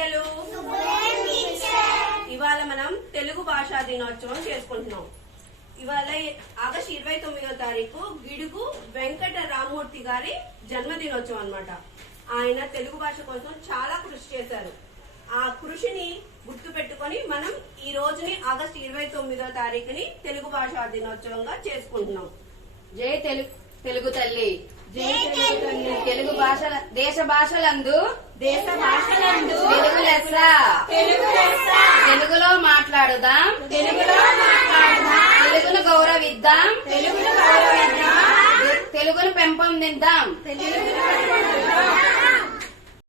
పిల్లలు? ఇవాళ మనం తెలుగు భాషా దినోత్సవం చేసుకుంటున్నాం. ఇవాళ ఆగస్టు 29వ తారీఖు గిడుగు వెంకట రామమూర్తి గారి జన్మదినోత్సవం అన్నమాట. ఆయన తెలుగు భాష కోసం చాలా కృషి చేశారు. ఆ కృషిని గుర్తు పెట్టుకుని మనం ఈ రోజుని ఆగస్టు 29వ తారీఖుని తెలుగు భాషా దినోత్సవంగా చేసుకుంటున్నాం. జై తెలుగు తల్లి. జై తెలుగు తల్లి. తెలుగు భాష దేశ భాషలందు తెలుగు లెస్స. తెలుగులో మాట్లాడుదాం, తెలుగును గౌరవిద్దాం, తెలుగును పెంపొందిద్దాం.